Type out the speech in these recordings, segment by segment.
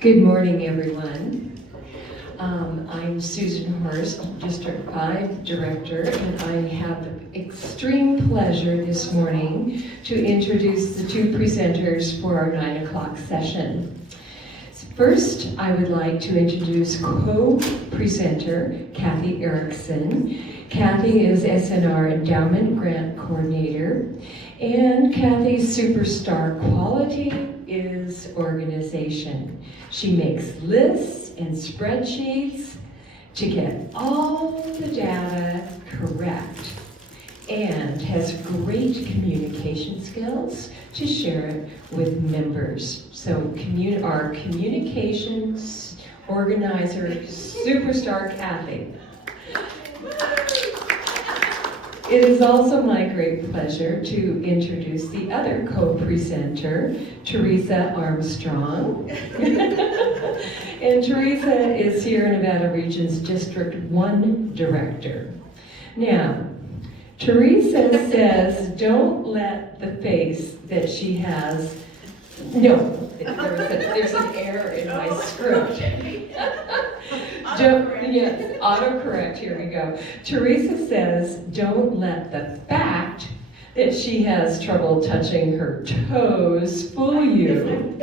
Good morning, everyone. I'm Susan Horst, District 5 Director, and I have the extreme pleasure this morning to introduce the two presenters for our 9 o'clock session. First, I would like to introduce co-presenter Kathy Erickson. Kathy is SNR Endowment Grant Coordinator, and Kathy's superstar quality is organization. She makes lists and spreadsheets to get all the data correct and has great communication skills to share it with members. So our communications organizer, superstar Kathy. It is also my great pleasure to introduce the other co-presenter, Teresa Armstrong. And Teresa is here Nevada Region's District 1 Director. Now, Teresa says, don't let the face that she has, no, there's an error in my script. Yes, autocorrect, here we go. Teresa says, don't let the fact that she has trouble touching her toes fool you.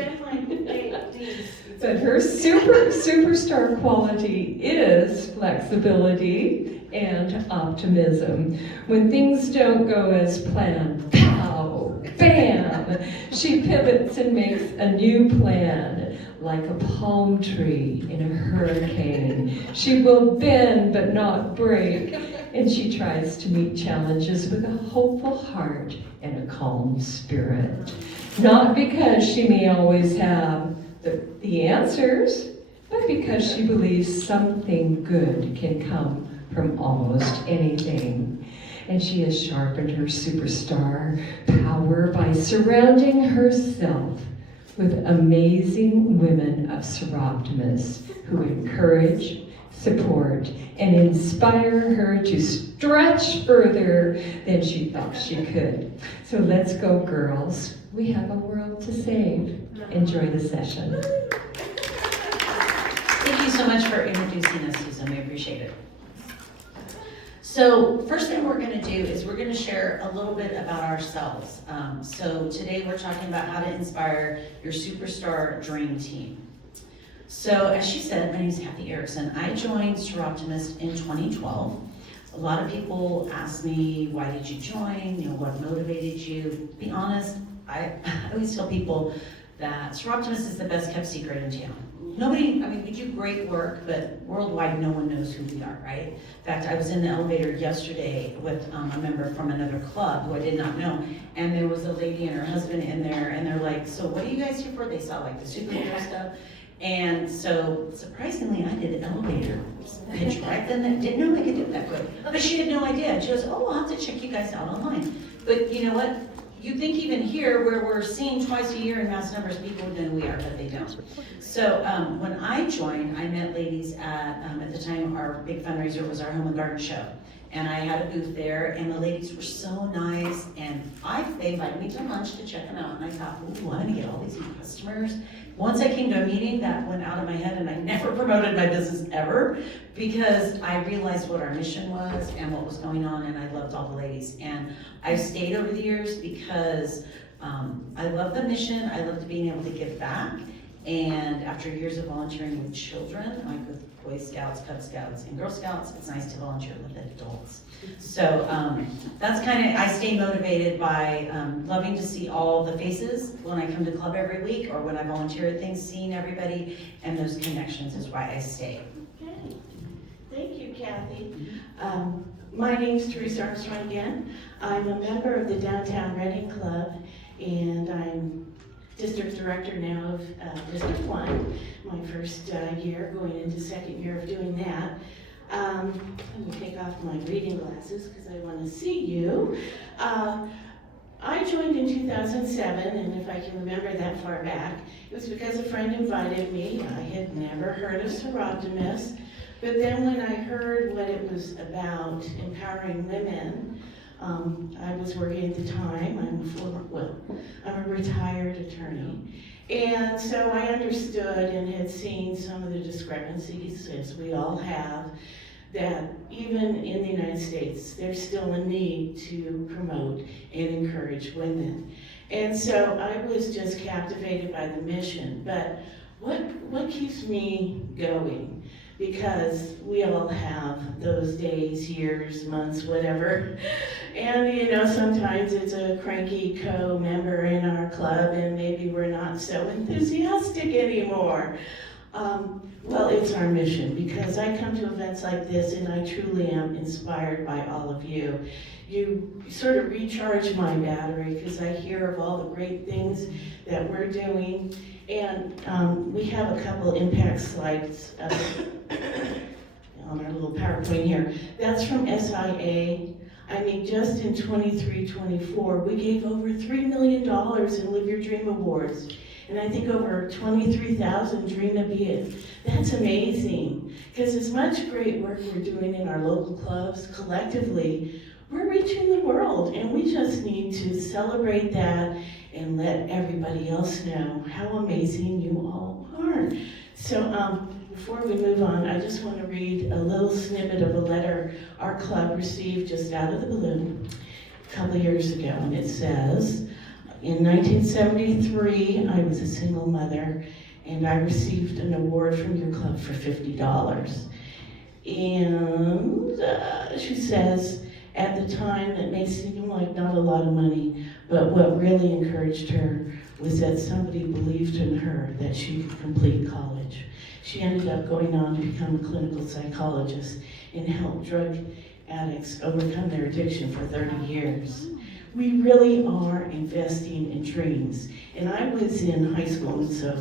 But her superstar quality is flexibility and optimism. When things don't go as planned, pow, bam, she pivots and makes a new plan. Like a palm tree in a hurricane. She will bend but not break, and she tries to meet challenges with a hopeful heart and a calm spirit. Not because she may always have the answers, but because she believes something good can come from almost anything. And she has sharpened her superstar power by surrounding herself with amazing women of Soroptimist who encourage, support, and inspire her to stretch further than she thought she could. So let's go, girls. We have a world to save. Enjoy the session. Thank you so much for introducing us, Susan. We appreciate it. So first thing we're going to do is we're going to share a little bit about ourselves. So today we're talking about how to inspire your superstar dream team. So as she said, my name is Kathy Erickson. I joined Soroptimist in 2012. A lot of people ask me, why did you join? What motivated you? To be honest, I always tell people that Soroptimist is the best kept secret in town. We do great work, but worldwide no one knows who we are, right? In fact, I was in the elevator yesterday with a member from another club who I did not know, and there was a lady and her husband in there, and they're like, so what are you guys here for? They saw like the superhero stuff. And so, surprisingly, I did the elevator pitch right then. Didn't know I could do it that good. But she had no idea. And she goes, oh, I'll have to check you guys out online. But you know what? You think even here, where we're seeing twice a year in mass numbers, people know who we are, but they don't. So when I joined, I met ladies at the time, our big fundraiser was our Home and Garden Show. And I had a booth there, and the ladies were so nice, and they invited me to lunch to check them out, and I thought, ooh, I'm gonna get all these new customers. Once I came to a meeting, that went out of my head, and I never promoted my business ever, because I realized what our mission was and what was going on, and I loved all the ladies. And I've stayed over the years because I love the mission, I love being able to give back, and after years of volunteering with children, like with Boy Scouts, Cub Scouts, and Girl Scouts, it's nice to volunteer with adults. So that's I stay motivated by loving to see all the faces when I come to club every week or when I volunteer at things, seeing everybody, and those connections is why I stay. Okay, thank you, Kathy. My name's Teresa Armstrong again. I'm a member of the Downtown Reading Club, and I'm District Director now of District 1, my first year, going into second year of doing that. I'm going to take off my reading glasses because I want to see you. I joined in 2007, and if I can remember that far back, it was because a friend invited me. I had never heard of Soroptimist, but then when I heard what it was about, empowering women, I was working at the time. I'm a retired attorney. And so I understood and had seen some of the discrepancies, as we all have, that even in the United States, there's still a need to promote and encourage women. And so I was just captivated by the mission. But what keeps me going? Because we all have those days, years, months, whatever. And sometimes it's a cranky co-member in our club and maybe we're not so enthusiastic anymore. Well, it's our mission, because I come to events like this and I truly am inspired by all of you. You sort of recharge my battery because I hear of all the great things that we're doing. And we have a couple impact slides on our little PowerPoint here. That's from SIA. I mean, just in 23-24, we gave over $3 million in Live Your Dream Awards. And I think over 23,000 Dream a Bit. That's amazing. Because as much great work we're doing in our local clubs, collectively, we're reaching the world. And we just need to celebrate that and let everybody else know how amazing you all are. So before we move on, I just want to read a little snippet of a letter our club received just out of the blue a couple of years ago. And it says, in 1973, I was a single mother, and I received an award from your club for $50. And she says, at the time, it may seem like not a lot of money, but what really encouraged her was that somebody believed in her that she could complete college. She ended up going on to become a clinical psychologist and help drug addicts overcome their addiction for 30 years. We really are investing in dreams. And I was in high school, so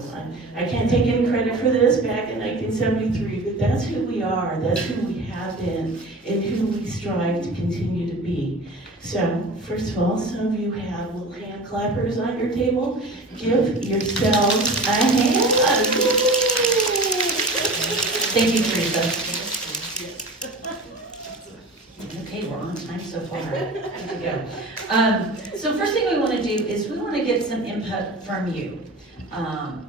I can't take any credit for this back in 1973, but that's who we are, that's who we have been, and who we strive to continue to be. So, first of all, some of you have little hand clappers on your table. Give yourselves a hand. Thank you, Teresa. Okay, we're on time so far. Good to go. So first thing we want to do is we want to get some input from you.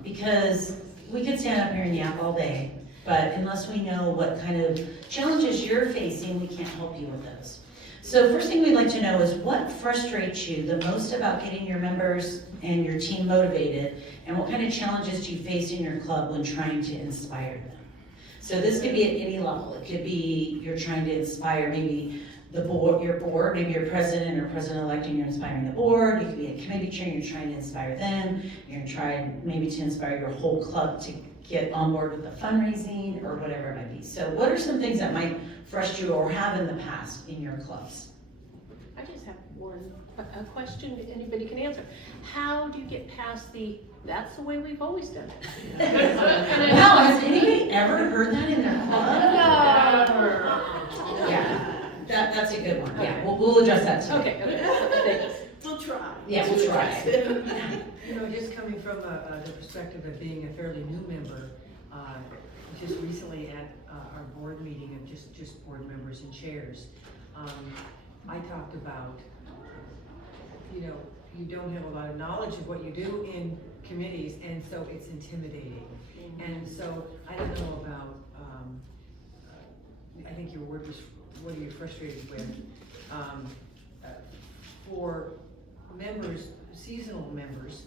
Because we could stand up here and yap all day, but unless we know what kind of challenges you're facing, we can't help you with those. So first thing we'd like to know is what frustrates you the most about getting your members and your team motivated, and what kind of challenges do you face in your club when trying to inspire them? So this could be at any level. It could be you're trying to inspire maybe the board, your board, maybe you're president or president-elect and you're inspiring the board. You could be a committee chair and you're trying to inspire them. You're trying maybe to inspire your whole club to get on board with the fundraising or whatever it might be. So what are some things that might frustrate you or have in the past in your clubs? I just have a question that anybody can answer. How do you get past that's the way we've always done it? Wow, has anybody ever heard that in their club? No. Yeah, that's a good one. Yeah, we'll address that today. Okay. We'll try. Yeah, we'll try. Just coming from the perspective of being a fairly new member, just recently at our board meeting of just board members and chairs, I talked about, you don't have a lot of knowledge of what you do in committees, and so it's intimidating. And so I don't know about, I think your word was, what are you frustrated with? For members, seasonal members,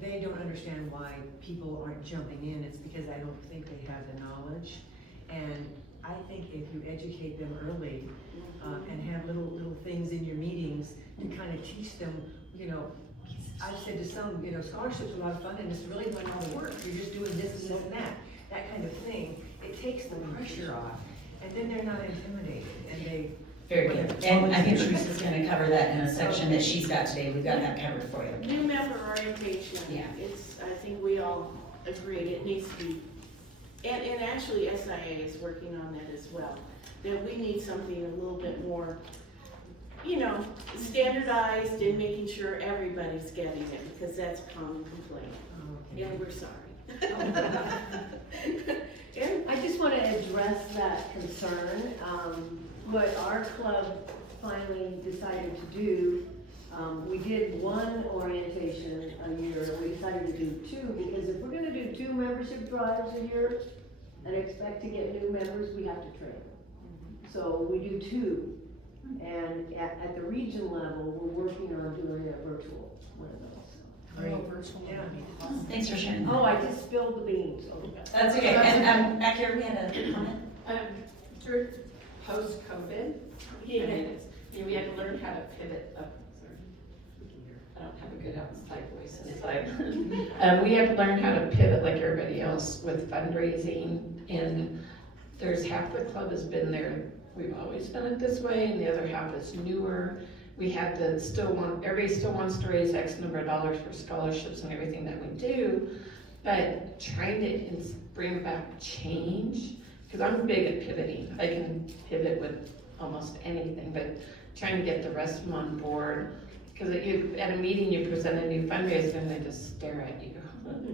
they don't understand why people aren't jumping in. It's because I don't think they have the knowledge. And I think if you educate them early and have little things in your meetings to kind of teach them, I've said to some, scholarships are a lot of fun and it's really not all the work. You're just doing this and that kind of thing. It takes the pressure off, and then they're not intimidated, and they. Very good. And I think Teresa's going to cover that in a section that she's got today. We've got that covered for you. New member orientation. Yeah. I think we all agree it needs to be, and actually SIA is working on that as well. That we need something a little bit more, standardized and making sure everybody's getting it, because that's a common complaint. Okay. And we're sorry. I just want to address that concern. What our club finally decided to do, we did one orientation a year, we decided to do two, because if we're gonna do 2 membership drives a year and expect to get new members, we have to train. So we do 2, and at the region level, we're working on doing a virtual one of those. Yeah. Thanks for sharing that. Oh, I just spilled the beans. That's okay, and back here, we had a comment. Through post-COVID, we had to learn how to pivot. I don't have a good outside voice inside. We have to learn how to pivot like everybody else with fundraising, and there's half the club has been there. We've always done it this way, and the other half is newer. We had to everybody still wants to raise X number of dollars for scholarships and everything that we do, but trying to bring about change, because I'm big at pivoting. I can pivot with almost anything, but trying to get the rest of them on board, because at a meeting you present a new fundraiser and they just stare at you.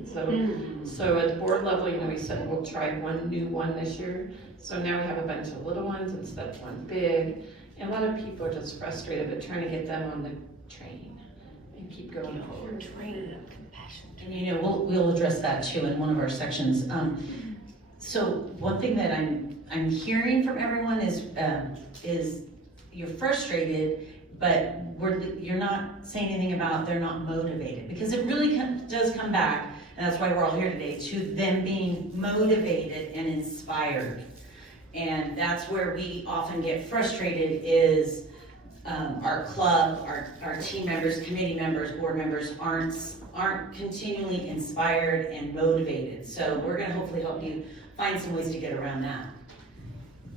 So at the board level, we said we'll try one new one this year. So now we have a bunch of little ones instead of one big. And a lot of people are just frustrated, but trying to get them on the train and keep going forward. And we'll address that too in one of our sections. So one thing that I'm hearing from everyone is you're frustrated, but you're not saying anything about they're not motivated, because it really does come back, and that's why we're all here today, to them being motivated and inspired. And that's where we often get frustrated is our club, our team members, committee members, board members aren't continually inspired and motivated. So we're gonna hopefully help you find some ways to get around that.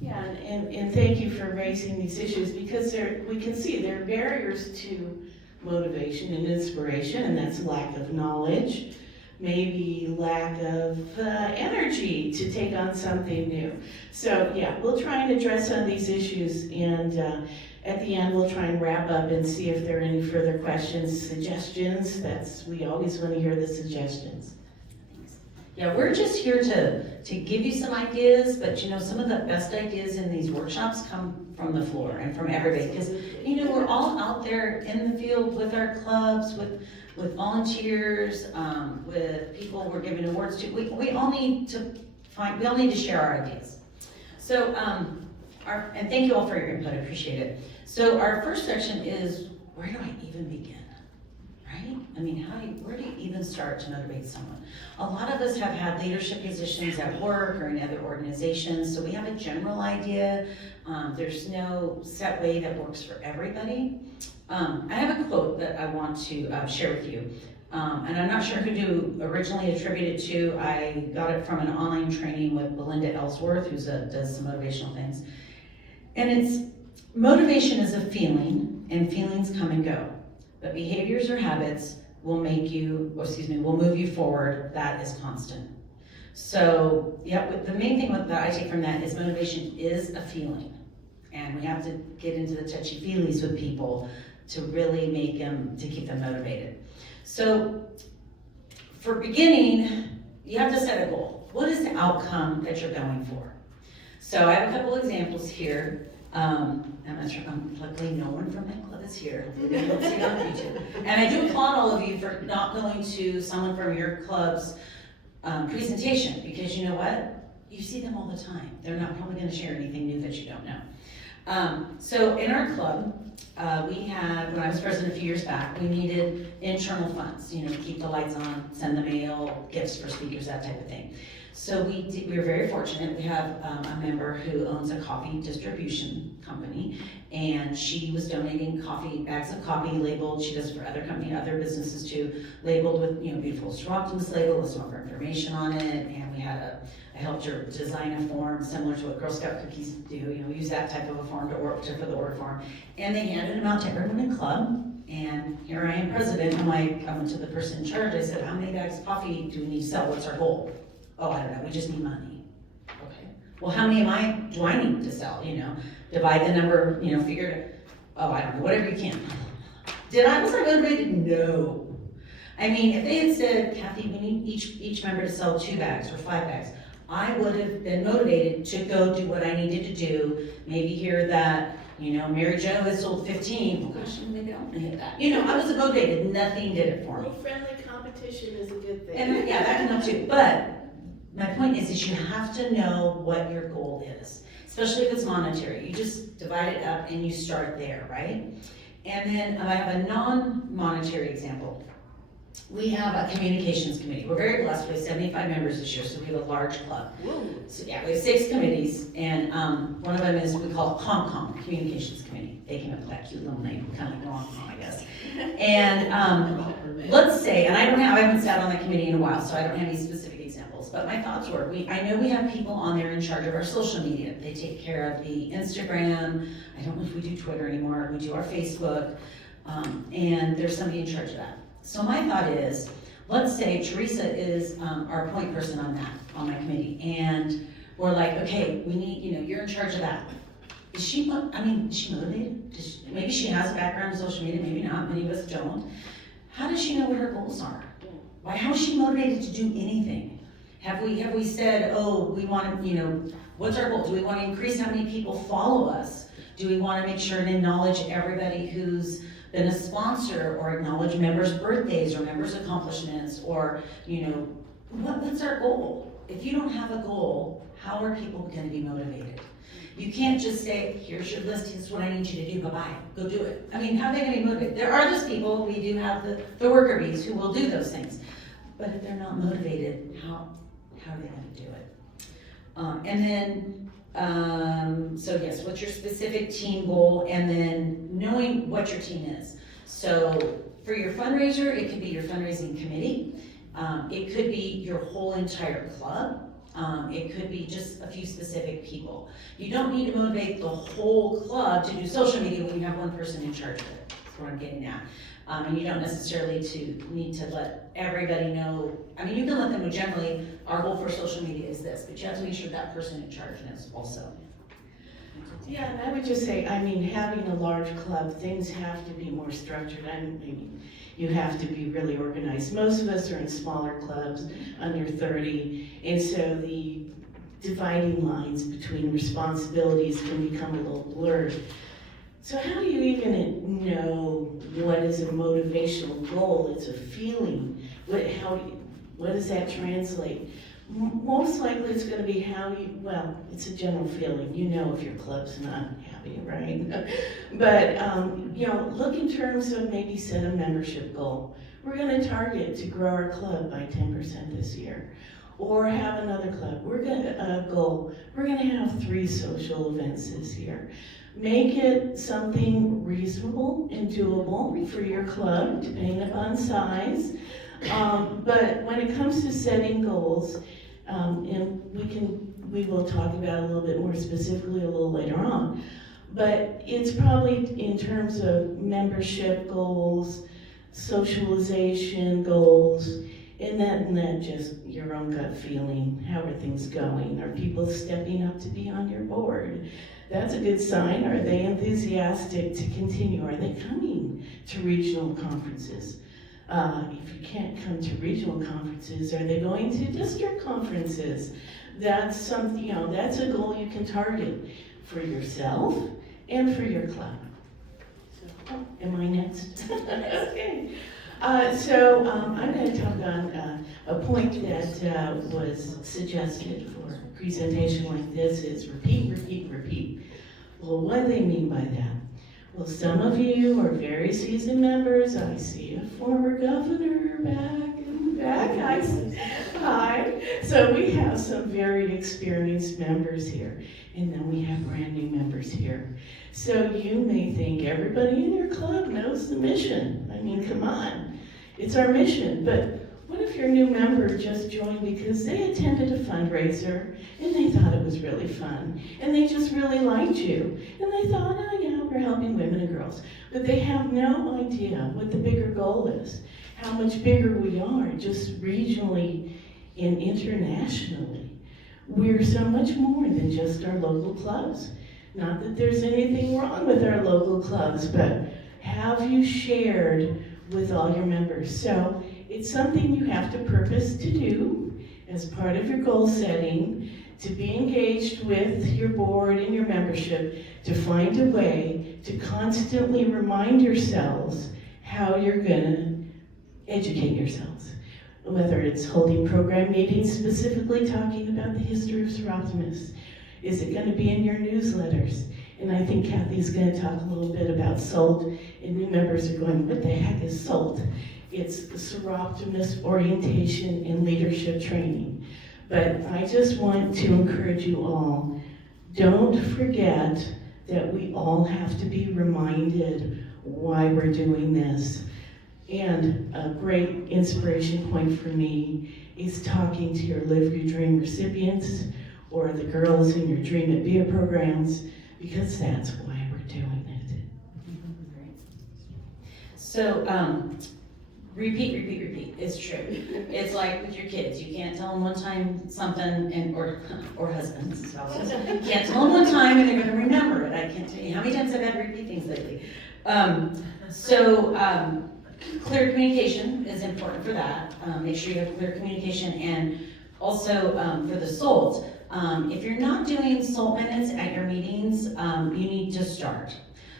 Yeah, and thank you for raising these issues, because we can see there are barriers to motivation and inspiration, and that's lack of knowledge, maybe lack of energy to take on something new. So yeah, we'll try and address some of these issues, and at the end we'll try and wrap up and see if there are any further questions, suggestions. We always want to hear the suggestions. Yeah, we're just here to give you some ideas, but some of the best ideas in these workshops come from the floor and from everybody, because we're all out there in the field with our clubs, with volunteers, with people we're giving awards to. We all need to share our ideas. So, and thank you all for your input, I appreciate it. So our first section is, where do I even begin? Right? I mean, where do you even start to motivate someone? A lot of us have had leadership positions at work or in other organizations, so we have a general idea. There's no set way that works for everybody. I have a quote that I want to share with you, and I'm not sure who to originally attribute it to. I got it from an online training with Belinda Ellsworth, who does some motivational things. And it's, motivation is a feeling, and feelings come and go. But behaviors or habits will move you forward. That is constant. So, yeah, the main thing that I take from that is motivation is a feeling. And we have to get into the touchy-feelies with people to really keep them motivated. So, for beginning, you have to set a goal. What is the outcome that you're going for? So I have a couple examples here. I'm not sure, luckily no one from that club is here. They don't see it on YouTube. And I do applaud all of you for not going to someone from your club's presentation, because you know what? You see them all the time. They're not probably going to share anything new that you don't know. So in our club, we had, when I was president a few years back, we needed internal funds, to keep the lights on, send the mail, gifts for speakers, that type of thing. So we were very fortunate. We have a member who owns a coffee distribution company, and she was donating bags of coffee labeled. She does it for other businesses too, labeled with beautiful Soroptimist label with some of her information on it. And I helped her design a form similar to what Girl Scout cookies do. Use that type of a form for the order form. And they handed them out to everyone in club. And here I am, president. I went to the person in charge. I said, "How many bags of coffee do we need to sell? What's our goal?" "Oh, I don't know, we just need money." "Okay. Well, how many do I need to sell? Divide the number, figure it. Oh, I don't know, whatever you can." Was I motivated? No. I mean, if they had said, "Kathy, we need each member to sell 2 bags or 5 bags, I would have been motivated to go do what I needed to do. Maybe hear that You know, Mary Jo has sold 15. Oh gosh, maybe I want to hit that. You know, I was motivated. Nothing did it for me. Well, friendly competition is a good thing. And yeah, that can help too. But my point is you have to know what your goal is, especially if it's monetary. You just divide it up and you start there, right? And then I have a non-monetary example. We have a communications committee. We're very blessed. We have 75 members this year, so we have a large club. So yeah, we have 6 committees, and one of them is we call it COMCOM, Communications Committee. They came up with that cute little name, kind of like COMCOM, I guess. And let's say, and I haven't sat on that committee in a while, so I don't have any specific examples. But my thoughts were, I know we have people on there in charge of our social media. They take care of the Instagram. I don't know if we do Twitter anymore. We do our Facebook, and there's somebody in charge of that. So my thought is, let's say Teresa is our point person on my committee, and we're like, okay, we need, you're in charge of that. Is she motivated? Maybe she has a background in social media, maybe not, many of us don't. How does she know what her goals are? How is she motivated to do anything? Have we said, oh, we want to, what's our goal? Do we want to increase how many people follow us? Do we want to make sure and acknowledge everybody who's been a sponsor, or acknowledge members' birthdays or members' accomplishments, or, what's our goal? If you don't have a goal, how are people going to be motivated? You can't just say, here's your list, here's what I need you to do, bye-bye, go do it. I mean, how are they going to be motivated? There are those people, we do have the worker bees who will do those things. But if they're not motivated, how are they going to do it? So yes, what's your specific team goal, and then knowing what your team is. So for your fundraiser, it could be your fundraising committee. It could be your whole entire club. It could be just a few specific people. You don't need to motivate the whole club to do social media when you have one person in charge of it. That's what I'm getting at. And you don't necessarily need to let everybody know. I mean, you can let them know generally, our goal for social media is this, but you have to make sure that person in charge knows also. Yeah, and I would just say, having a large club, things have to be more structured. You have to be really organized. Most of us are in smaller clubs, under 30, and so the dividing lines between responsibilities can become a little blurred. So how do you even know what is a motivational goal? It's a feeling. What does that translate? Most likely it's going to be it's a general feeling. If your club's not happy, right? But, look in terms of maybe set a membership goal. We're going to target to grow our club by 10% this year. Or have another club. We're going to have 3 social events this year. Make it something reasonable and doable for your club, depending upon size. But when it comes to setting goals, and we will talk about it a little bit more specifically a little later on, but it's probably in terms of membership goals, socialization goals, and that just your own gut feeling. How are things going? Are people stepping up to be on your board? That's a good sign. Are they enthusiastic to continue? Are they coming to regional conferences? If you can't come to regional conferences, are they going to district conferences? That's something, that's a goal you can target for yourself and for your club. So, am I next? Okay. I'm going to talk on a point that was suggested for a presentation like this is repeat, repeat, repeat. Well, what do they mean by that? Well, some of you are very seasoned members. I see a former governor back in the back. Hi. So we have some very experienced members here, and then we have brand new members here. So you may think everybody in your club knows the mission. Come on. It's our mission. But what if your new member just joined because they attended a fundraiser and they thought it was really fun and they just really liked you and they thought, oh yeah, we're helping women and girls, but they have no idea what the bigger goal is, how much bigger we are just regionally and internationally. We're so much more than just our local clubs. Not that there's anything wrong with our local clubs, but have you shared with all your members? So it's something you have to purpose to do, as part of your goal setting, to be engaged with your board and your membership, to find a way to constantly remind yourselves how you're gonna educate yourselves. Whether it's holding program meetings specifically talking about the history of Soroptimist. Is it gonna be in your newsletters? And I think Kathy's gonna talk a little bit about SALT, and new members are going, what the heck is SALT? It's the Soroptimist Orientation and Leadership Training. But I just want to encourage you all, don't forget that we all have to be reminded why we're doing this. And a great inspiration point for me is talking to your Live Your Dream recipients or the girls in your Dream It Be It programs, because that's why we're doing it. So, repeat, it's true. It's like with your kids, you can't tell them one time something, or husbands, spouses. You can't tell them one time and they're gonna remember it. I can't tell you how many times I've had to repeat things lately. Clear communication is important for that. Make sure you have clear communication, and also for the SALT, if you're not doing SALT minutes at your meetings, you need to start.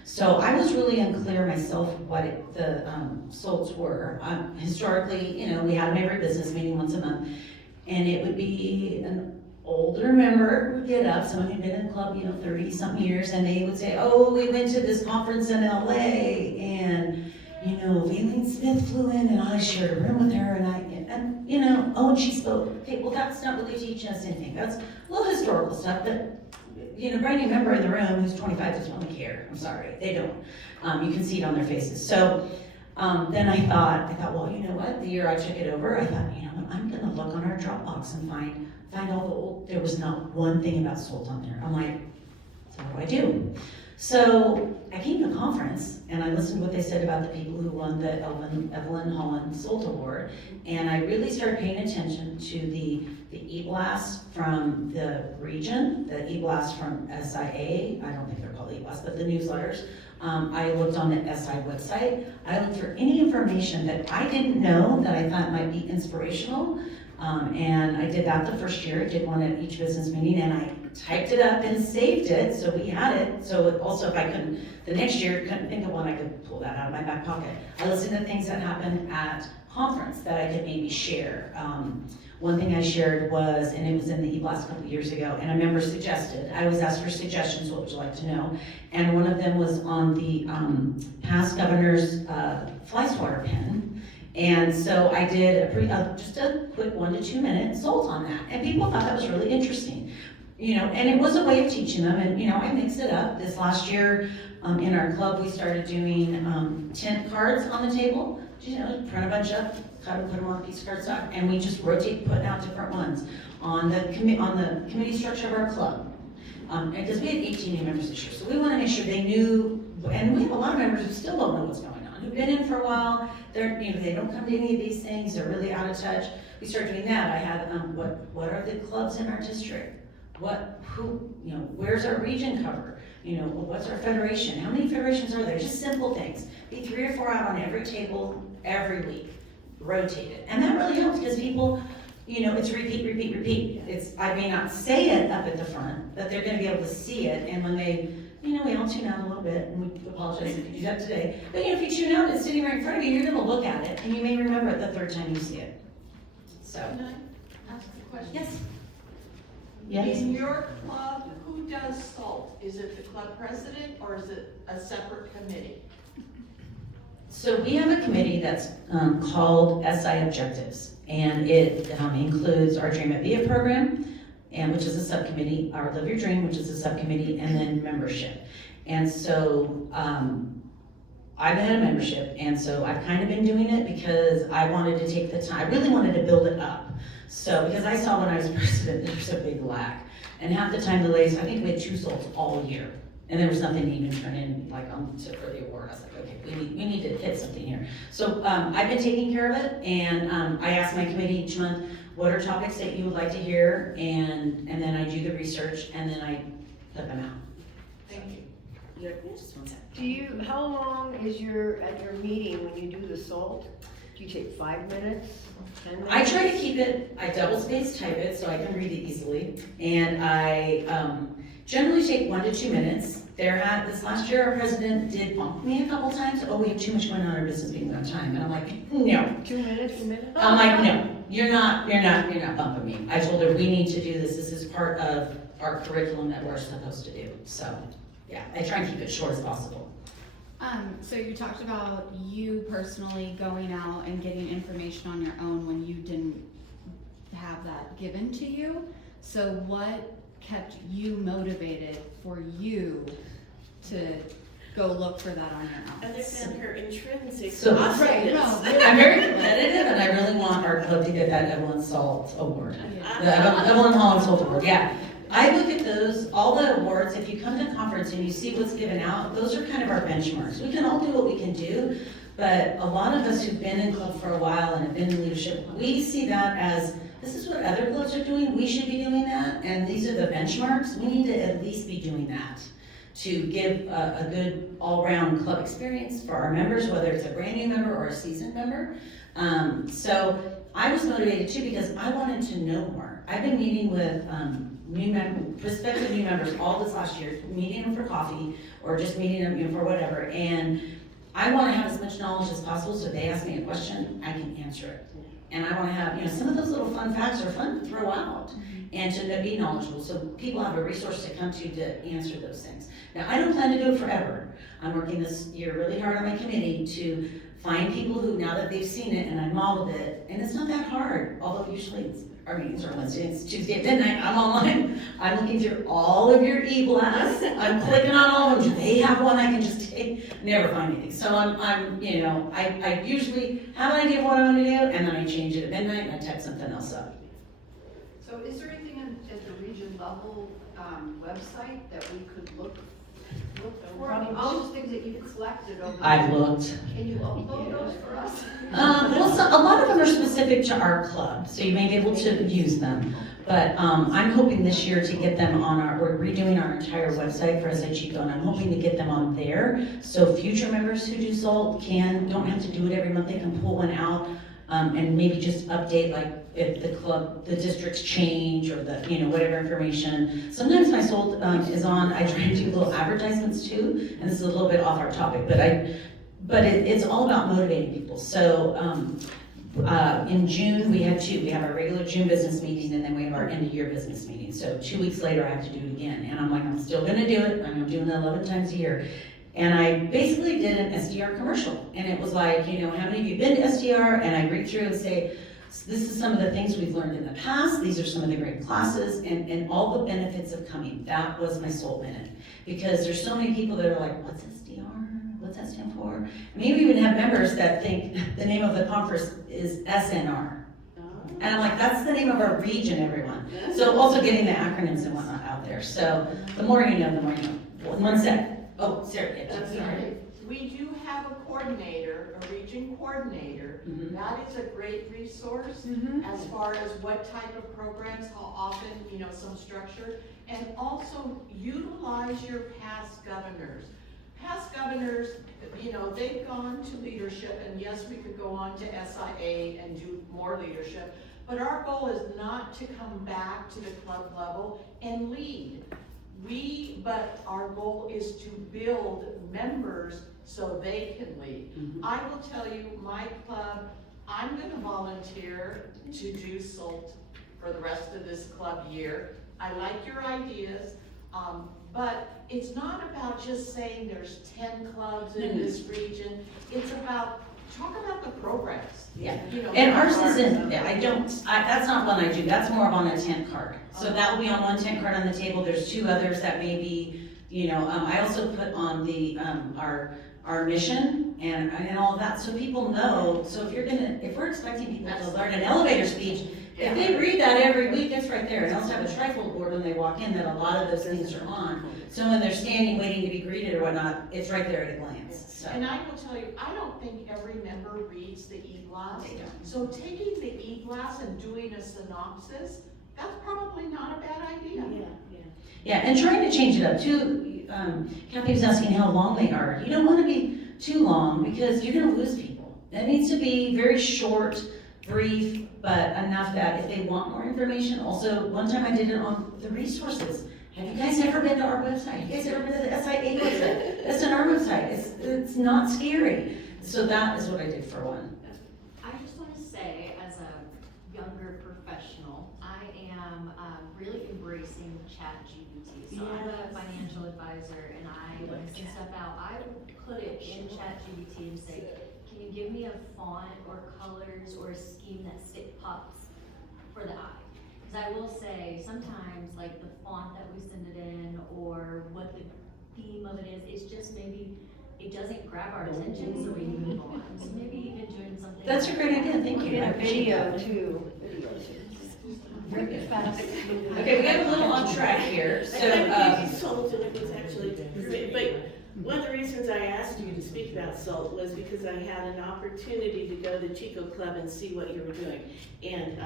So I was really unclear myself what the SALTs were. Historically, we had them every business meeting once a month, and it would be an older member would get up, someone who'd been in the club, 30-something years, and they would say, oh, we went to this conference in LA, and Valine Smith flew in and I shared a room with her and she spoke. Okay, well, that's not really teaching us anything. That's a little historical stuff, but brand new member in the room who's 25 doesn't really care. I'm sorry, they don't. You can see it on their faces. So then I thought, well, you know what? The year I took it over, I thought, I'm gonna look on our Dropbox and find all the old, there was not one thing about SALT on there. I'm like, so what do I do? So I came to the conference and I listened to what they said about the people who won the Evelyn Holland SALT Award, and I really started paying attention to the e-blast from the region, the e-blast from SIA, I don't think they're called e-blast, but the newsletters. I looked on the SI website. I looked for any information that I didn't know that I thought might be inspirational. And I did that the first year, did one at each business meeting, and I typed it up and saved it, so we had it. So also if I couldn't, the next year, couldn't think of one, I could pull that out of my back pocket. I listened to things that happened at conference that I could maybe share. One thing I shared was, and it was in the e-blast a couple of years ago, and a member suggested, I always ask for suggestions, what would you like to know? And one of them was on the past governor's fly swatter pen. And so I did just a quick 1 to 2 minute SALT on that. And people thought that was really interesting. And it was a way of teaching them, and I mixed it up. This last year in our club, we started doing tent cards on the table. Print a bunch up, cut them, put them on a piece of cardstock, and we just rotate putting out different ones on the committee structure of our club. Because we had 18 new members this year, so we want to make sure they knew, and we have a lot of members who still don't know what's going on, who've been in for a while. They don't come to any of these things. They're really out of touch. We started doing that. I had what are the clubs in our district? Where's our region cover? What's our federation? How many federations are there? Just simple things. Be 3 or 4 out on every table every week. Rotate it. And that really helps because people, it's repeat. I may not say it up at the front, but they're going to be able to see it. And when they, we all tune out a little bit, and we apologize if you do that today. But if you tune out and it's sitting right in front of you, you're going to look at it, and you may remember it the 3rd time you see it. So. Can I ask a question? Yes. Yes. In your club, who does SALT? Is it the club president or is it a separate committee? So we have a committee that's called SI Objectives, and it includes our Dream It Be It program, which is a subcommittee, our Live Your Dream, which is a subcommittee, and then membership. And so I've had a membership, and so I've kind of been doing it because I wanted to take the time, I really wanted to build it up. So, because I saw when I was president, there was a big lack. And half the time the ladies, I think we had 2 SALTs all year. And there was nothing to even turn in, for the award. I was like, okay, we need to hit something here. So I've been taking care of it, and I ask my committee each month, what are topics that you would like to hear? And then I do the research, and then I put them out. Thank you. Just one second. How long is at your meeting when you do the SALT? do you take 5 minutes, 10 minutes? I try to keep it, I double space type it so I can read it easily, and I generally take 1 to 2 minutes. This last year, our president did bump me a couple times, oh, we have too much going on in our business meeting on time, and I'm like, no. 2 minutes? I'm like, no, you're not bumping me. I told her, we need to do this is part of our curriculum that we're supposed to do, so, yeah, I try and keep it short as possible. So you talked about you personally going out and getting information on your own when you didn't have that given to you. So what kept you motivated for you to go look for that on your own? Other than her intrinsic So- awesomeness. No, I'm very competitive, and I really want our club to get that Evelyn Salt Award. Yeah. The Evelyn Holland Salt Award, yeah. I look at those, all the awards, if you come to a conference and you see what's given out, those are kind of our benchmarks. We can all do what we can do, but a lot of us who've been in club for a while and have been in leadership, we see that as, this is what other clubs are doing, we should be doing that, and these are the benchmarks. We need to at least be doing that to give a good all-round club experience for our members, whether it's a brand new member or a seasoned member. So I was motivated too because I wanted to know more. I've been meeting with prospective new members all this last year, meeting them for coffee or just meeting them for whatever. And I want to have as much knowledge as possible, so if they ask me a question, I can answer it. And I want to have, some of those little fun facts are fun to throw out and to be knowledgeable, so people have a resource to come to answer those things. Now, I don't plan to do it forever. I'm working this year really hard on my committee to find people who, now that they've seen it and I've modeled it, and it's not that hard, although usually our meetings are Wednesday, it's Tuesday at midnight, I'm online. I'm looking through all of your e-blasts, I'm clicking on all of them, do they have one I can just take? Never find anything. So I usually have an idea of what I want to do, and then I change it at midnight and I type something else up. So is there anything at the region level website that we could look for? I mean, all those things that you've collected over. I've looked. Can you upload those for us? A lot of them are specific to our club, so you may be able to use them. But I'm hoping this year to get them on we're redoing our entire website for SI Chico, and I'm hoping to get them on there. So future members who do SALT don't have to do it every month, they can pull one out and maybe just update, like if the districts change or whatever information. Sometimes my SALT is on, I try to do little advertisements too, and this is a little bit off our topic, but it's all about motivating people. So in June, we have our regular June business meeting, and then we have our end of year business meeting. So 2 weeks later, I have to do it again. And I'm like, I'm still gonna do it. I'm doing it 11 times a year. And I basically did an SDR commercial. And it was like, how many of you been to SDR? And I read through and say, this is some of the things we've learned in the past. These are some of the great classes and all the benefits of coming. That was my SALT minute. Because there's so many people that are like, what's SDR? What's that stand for? Maybe we even have members that think the name of the conference is SNR. And I'm like, that's the name of our region, everyone. So also getting the acronyms and whatnot out there. So the more you know, the more you know. One sec. Oh, Sarah. That's all right. We do have a coordinator, a region coordinator. Mhm. That is a great resource as far as what type of programs, how often, some structure. And also utilize your past governors. Past governors, they've gone to leadership, and yes, we could go on to SIA and do more leadership, but our goal is not to come back to the club level and lead. But our goal is to build members so they can lead. I will tell you, my club, I'm gonna volunteer to do SALT for the rest of this club year. I like your ideas, but it's not about just saying there's 10 clubs in this region. It's about, talk about the programs. Yeah, and ours isn't, that's not one I do, that's more of on a tent card. So that will be on one tent card on the table, there's 2 others that may be, I also put on the, our mission and all of that, so people know. So if we're expecting people to learn an elevator speech, if they read that every week, it's right there. And also have a trifold board when they walk in that a lot of those things are on. So when they're standing waiting to be greeted or whatnot, it's right there at a glance. So. And I will tell you, I don't think every member reads the e-blast. They don't. So taking the e-blast and doing a synopsis, that's probably not a bad idea. Yeah, and trying to change it up too. Kathy was asking how long they are. You don't want to be too long because you're going to lose people. It needs to be very short, brief, but enough that if they want more information, also, one time I did it on the resources. Have you guys ever been to our website? Have you guys ever been to the SIA website? That's on our website. It's not scary. So that is what I did for one. I just want to say, as a younger professional, I am really embracing ChatGPT. So I'm a financial advisor, and when I send stuff out, I put it in ChatGPT and say, can you give me a font or colors or a scheme that pops for the eye? Because I will say, sometimes like the font that we send it in or what the theme of it is just maybe it doesn't grab our attention, so we move on. So maybe even doing something. That's a great idea, thank you. I appreciate Video that. too. Very good. Okay, we got a little on track here, so, I think salt and it was actually great, but one of the reasons I asked you to speak about salt was because I had an opportunity to go to Chico Club and see what you were doing. And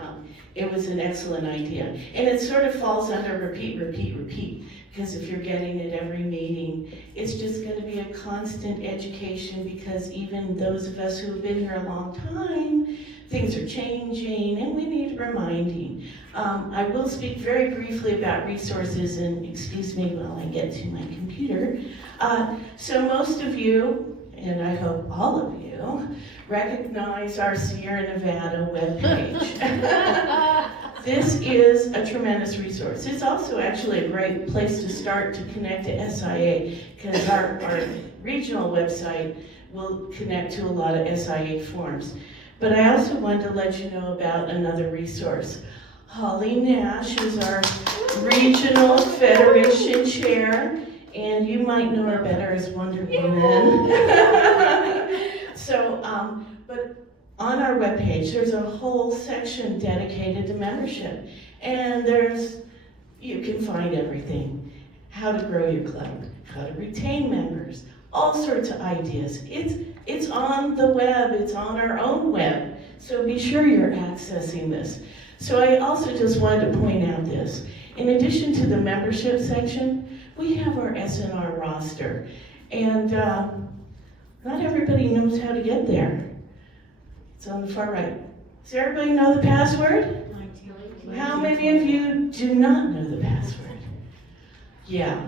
it was an excellent idea. And it sort of falls under repeat, repeat, repeat. Because if you're getting it every meeting, it's just going to be a constant education, because even those of us who have been here a long time, things are changing and we need reminding. I will speak very briefly about resources, and excuse me while I get to my computer. So most of you, and I hope all of you, recognize our Sierra Nevada webpage. This is a tremendous resource. It's also actually a great place to start to connect to SIA, because our regional website will connect to a lot of SIA forms. But I also wanted to let you know about another resource. Holly Nash is our Regional Federation Chair, and you might know her better as Wonder Woman. So, but on our webpage, there's a whole section dedicated to membership. And you can find everything. How to grow your club, how to retain members, all sorts of ideas. It's on the web, it's on our own web. So be sure you're accessing this. So I also just wanted to point out this. In addition to the membership section, we have our SNR roster. And not everybody knows how to get there. It's on the far right. Does everybody know the password? How many of you do not know the password? Yeah,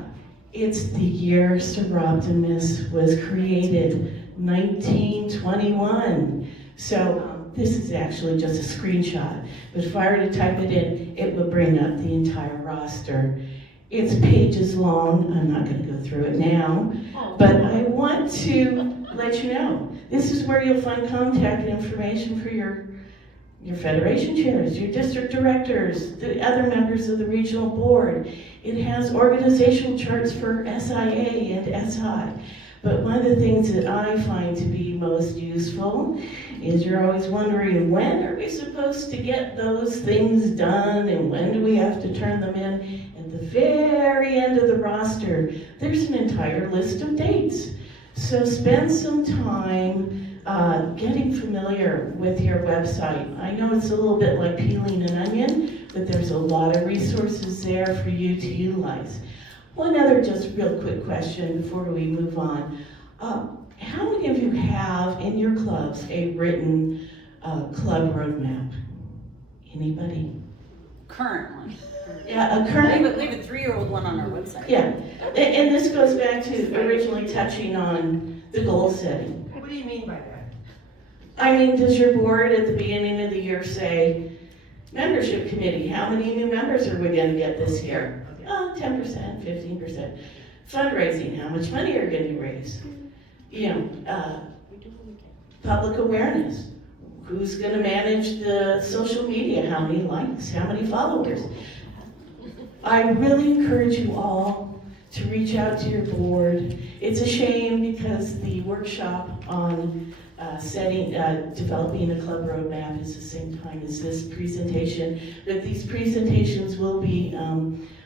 it's the year Soroptimist was created, 1921. So this is actually just a screenshot, but if I were to type it in, it would bring up the entire roster. It's pages long. I'm not going to go through it now, but I want to let you know. This is where you'll find contact information for your federation chairs, your district directors, the other members of the regional board. It has organizational charts for SIA and SI. But one of the things that I find to be most useful is you're always wondering, when are we supposed to get those things done, and when do we have to turn them in? At the very end of the roster, there's an entire list of dates. So spend some time getting familiar with your website. I know it's a little bit like peeling an onion, but there's a lot of resources there for you to utilize. One other just real quick question before we move on. How many of you have in your clubs a written club roadmap? Anybody? Current one. Yeah, a current. Leave a 3-year-old one on our website. Yeah, and this goes back to originally touching on the goal setting. What do you mean by that? I mean, does your board at the beginning of the year say, membership committee, how many new members are we going to get this year? 10%, 15%. Fundraising, how much money are going to raise? Public awareness. Who's going to manage the social media? How many likes? How many followers? I really encourage you all to reach out to your board. It's a shame because the workshop on developing a club roadmap is the same time as this presentation. But these presentations will be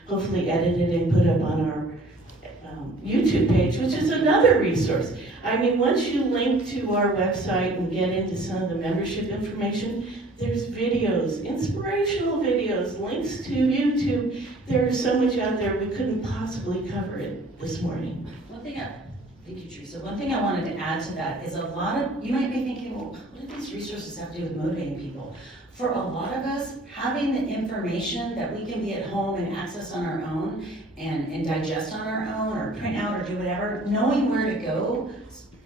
hopefully edited and put up on our YouTube page, which is another resource. I mean, once you link to our website and get into some of the membership information, there's videos, inspirational videos, links to YouTube. There's so much out there, we couldn't possibly cover it this morning. One thing Thank you, Teresa. One thing I wanted to add to that is you might be thinking, well, what do these resources have to do with motivating people? For a lot of us, having the information that we can be at home and access on our own and digest on our own or print out or do whatever, knowing where to go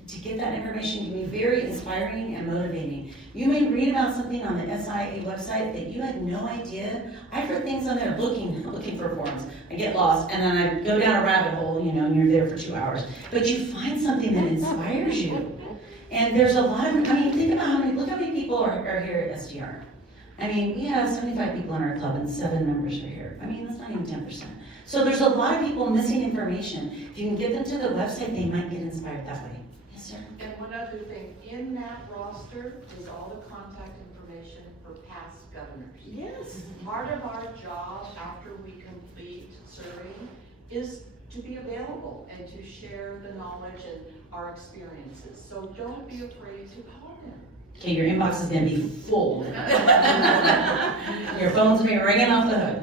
to get that information can be very inspiring and motivating. You may read about something on the SIA website that you had no idea. I've heard things on there looking for forms. I get lost and then I go down a rabbit hole, and you're there for 2 hours. But you find something that inspires you. And there's a lot of, think about look how many people are here at SDR. We have 75 people in our club and 7 members are here. That's not even 10%. So there's a lot of people missing information. If you can get them to the website, they might get inspired that way. Yes, sir. And one other thing, in that roster is all the contact information for past governors. Yes. Part of our job after we complete serving is to be available and to share the knowledge and our experiences. So don't be afraid to call them. Okay, your inbox is gonna be full. Your phone's gonna be ringing off the hook.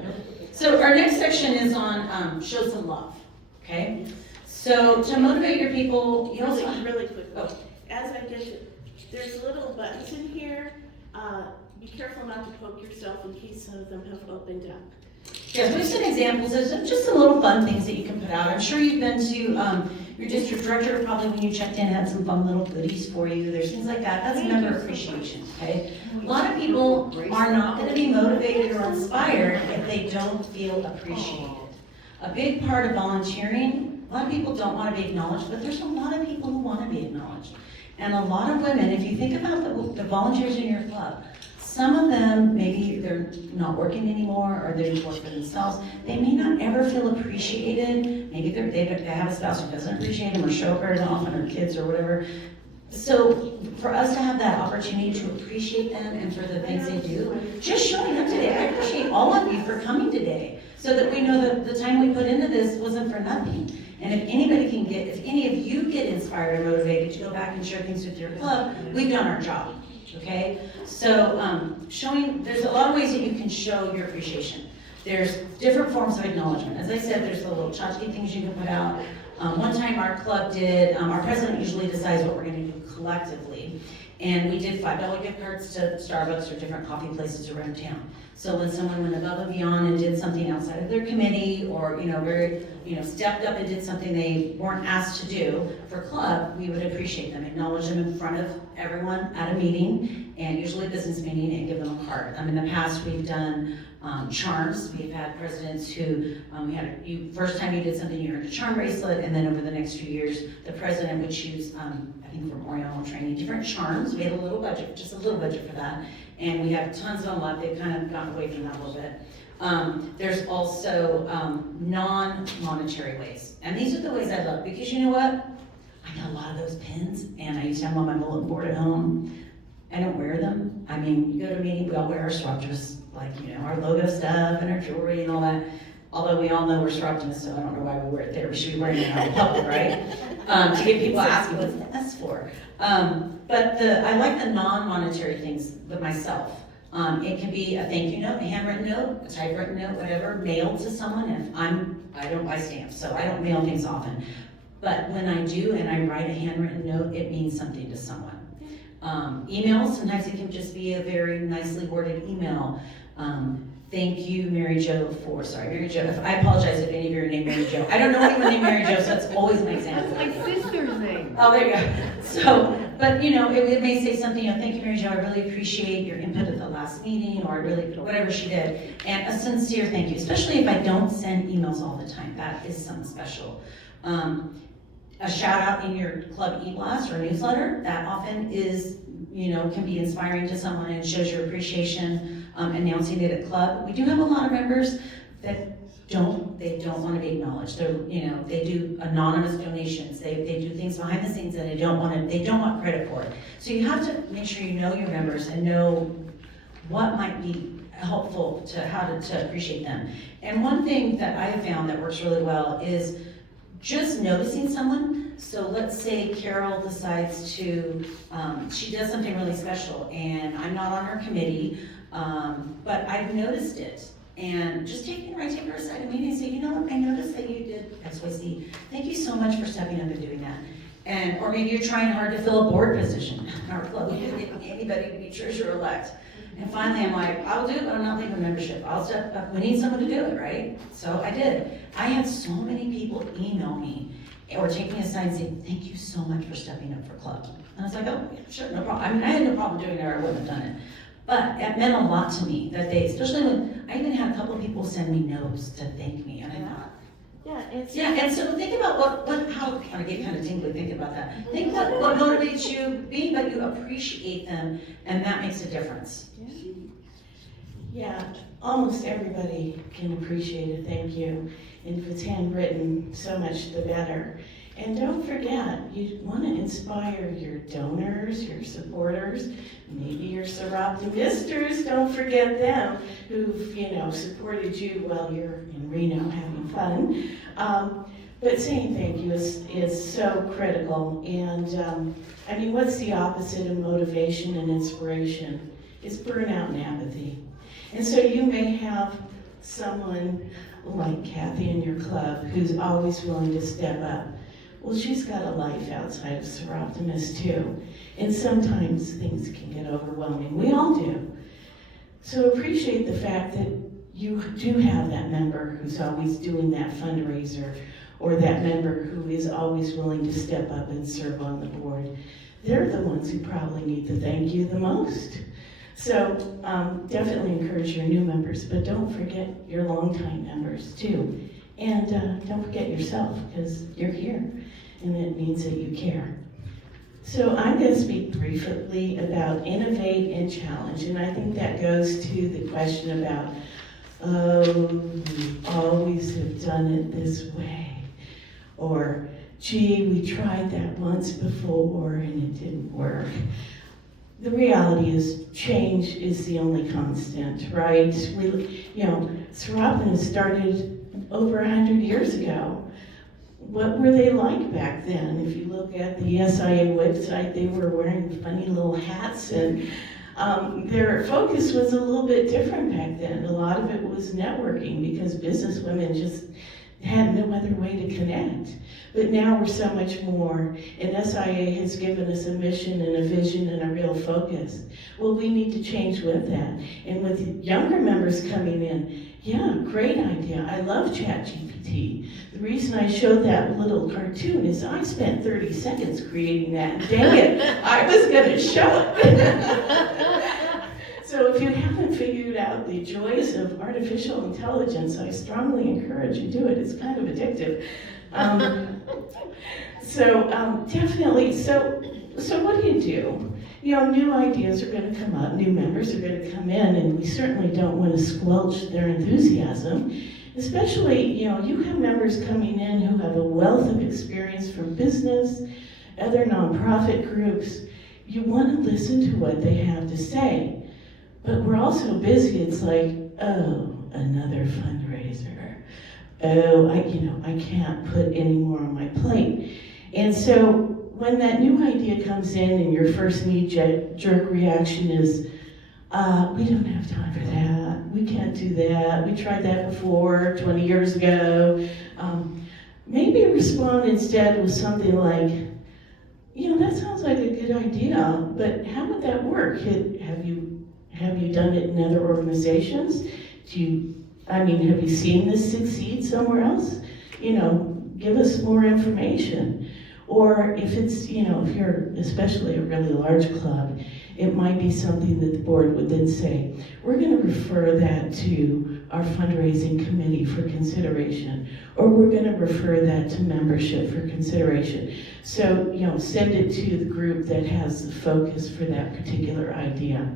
So our next section is on show some love, okay? So to motivate your people, you also... Really quickly, Oh. as I mentioned, there's little buttons in here. Be careful not to poke yourself in case some of them have opened up. Yes, we have some examples. There's just some little fun things that you can put out. I'm sure you've been to, your district director probably when you checked in had some fun little goodies for you. There's things like that. That's member appreciation, okay? A lot of people are not going to be motivated or inspired if they don't feel appreciated. A big part of volunteering, a lot of people don't want to be acknowledged, but there's a lot of people who want to be acknowledged. And a lot of women, if you think about the volunteers in your club, some of them, maybe they're not working anymore or they just work for themselves. They may not ever feel appreciated. Maybe they have a spouse who doesn't appreciate them or show up very often or kids or whatever. So for us to have that opportunity to appreciate them and for the things they do, just showing up today, I appreciate all of you for coming today so that we know that the time we put into this wasn't for nothing. And if any of you get inspired or motivated to go back and share things with your club, we've done our job. Okay, so there's a lot of ways that you can show your appreciation. There's different forms of acknowledgement. As I said, there's the little tchotchke things you can put out. One time our club did, our president usually decides what we're going to do collectively. And we did $5 gift cards to Starbucks or different coffee places around town. So when someone went above and beyond and did something outside of their committee or, stepped up and did something they weren't asked to do for club, we would appreciate them, acknowledge them in front of everyone at a meeting, and usually a business meeting, and give them a card. In the past, we've done charms. We've had presidents who, first time you did something, you earned a charm bracelet, and then over the next few years, the president would choose, I think from Oriental training, different charms. We had a little budget, just a little budget for that, and we have tons of them left. They've kind of gotten away from that a little bit. There's also non-monetary ways, and these are the ways I love, because you know what? I got a lot of those pins, and I used to have them on my bulletin board at home. I don't wear them. You go to a meeting, we all wear our Soroptimist, our logo stuff and our jewelry and all that. Although we all know we're Soroptimists, so I don't know why we wear it there. We should be wearing it out in public, right? To get people asking, what's that for? But I like the non-monetary things with myself. It can be a thank you note, a handwritten note, a typewritten note, whatever, mailed to someone. And I don't buy stamps, so I don't mail things often. But when I do and I write a handwritten note, it means something to someone. Emails, sometimes it can just be a very nicely worded email. Thank you, Mary Jo, Mary Jo. I apologize if any of you are named Mary Jo. I don't know anyone named Mary Jo, so that's always an example. That's my sister's name. Oh, there you go. So, but it may say something, thank you, Mary Jo, I really appreciate your input at the last meeting, or whatever she did. And a sincere thank you, especially if I don't send emails all the time. That is something special. A shout out in your club e-blast or newsletter, that often is, can be inspiring to someone and shows your appreciation, announcing it at club. We do have a lot of members that don't want to be acknowledged. They do anonymous donations. They do things behind the scenes that they don't want credit for it. So you have to make sure you know your members and know what might be helpful to how to appreciate them. And one thing that I have found that works really well is just noticing someone. So let's say Carol decides to, she does something really special and I'm not on her committee, but I've noticed it. And just take her aside a meeting and say, I noticed that you did X, Y, Z. Thank you so much for stepping up and doing that. or maybe you're trying hard to fill a board position in our club. We couldn't get anybody to be treasurer-elect. And finally, I'm like, I'll do it, but I'm not leaving membership. I'll step up. We need someone to do it, right? So I did. I had so many people email me or take me aside and say, thank you so much for stepping up for club. And I was like, oh, yeah, sure, no problem. I mean, I had no problem doing it or I wouldn't have done it. But it meant a lot to me that they, especially when, I even had a couple of people send me notes to thank me. And I thought, and so think about how, I get kind of tingly thinking about that. Think what motivates you, being that you appreciate them, and that makes a difference. Yeah, almost everybody can appreciate a thank you. And if it's handwritten, so much the better. And don't forget, you want to inspire your donors, your supporters, maybe your Soroptimisters, don't forget them, who've, supported you while you're in Reno having fun. But saying thank you is so critical. And I mean, what's the opposite of motivation and inspiration? It's burnout and apathy. And so you may have someone like Kathy in your club who's always willing to step up. Well, she's got a life outside of Soroptimist too. And sometimes things can get overwhelming. We all do. So appreciate the fact that you do have that member who's always doing that fundraiser, or that member who is always willing to step up and serve on the board. They're the ones who probably need the thank you the most. So definitely encourage your new members, but don't forget your longtime members too. And don't forget yourself, because you're here, and it means that you care. So I'm going to speak briefly about innovate and challenge, and I think that goes to the question about, we always have done it this way, or gee, we tried that once before and it didn't work. The reality is change is the only constant, right? Soroptimist started over 100 years ago. What were they like back then? If you look at the SIA website, they were wearing funny little hats, and their focus was a little bit different back then. A lot of it was networking, because business women just had no other way to connect. But now we're so much more, and SIA has given us a mission and a vision and a real focus. Well, we need to change with that. And with younger members coming in, yeah, great idea. I love ChatGPT. The reason I showed that little cartoon is I spent 30 seconds creating that. Dang it, I was gonna show it. So if you haven't figured out the joys of artificial intelligence, I strongly encourage you to do it. It's kind of addictive. Definitely, so what do? New ideas are going to come up, new members are going to come in, and we certainly don't want to squelch their enthusiasm. Especially, you have members coming in who have a wealth of experience from business, other nonprofit groups. You want to listen to what they have to say. But we're all so busy, it's like, oh, another fundraiser. Oh, I can't put any more on my plate. And so when that new idea comes in and your first knee-jerk reaction is, we don't have time for that, we can't do that, we tried that before 20 years ago. Maybe respond instead with something like, that sounds like a good idea, but how would that work? Have you done it in other organizations? Have you seen this succeed somewhere else? Give us more information. Or if it's, if you're especially a really large club, it might be something that the board would then say, we're going to refer that to our fundraising committee for consideration, or we're going to refer that to membership for consideration. So, send it to the group that has the focus for that particular idea.